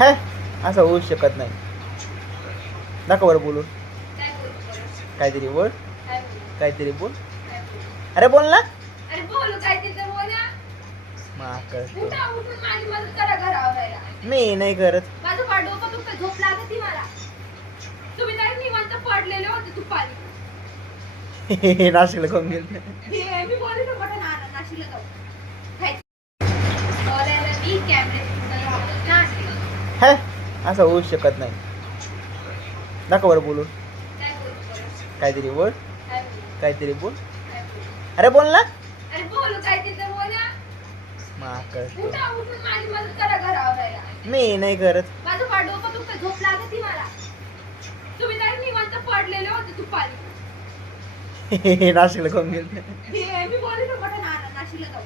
हे असं होऊ शकत नाही. दाखव बरं बोलून. काहीतरी बोल. काहीतरी बोल. अरे बोल ना. अरे बोलू काय तिथं बोला. उठा उठून माझी मदत करा घर आवरायला. मी नाही करत. माझं पाठ डोकं दुखतं, झोप लागती मला. तुम्ही काय निवांत पडलेले होते दुपारी. नाशिकला कोण गेलं? मी बोलले तर मोठं नाशिकला जाऊ. बोलायला मी कॅमेरे हे असं होऊ शकत नाही. दाखव बरं बोलून. काहीतरी बोल. काहीतरी बोल. अरे बोल ना. अरे बोलू काय तिथं बोला. उठा उठून माझी मदत करा घर आवरायला. मी नाही करत. माझं पाठ डोकं दुखतं, झोप लागती मला. तुम्ही काय निवांत पडलेले होते दुपारी. नाशिकला कोण गेलं? मी बोलले तर मोठं नाशिकला जाऊ.